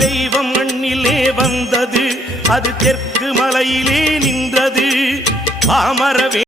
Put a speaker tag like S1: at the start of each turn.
S1: தெய்வம் மண்ணிலே வந்தது. அது தெற்கு மலையிலே நின்றது. பாமரவே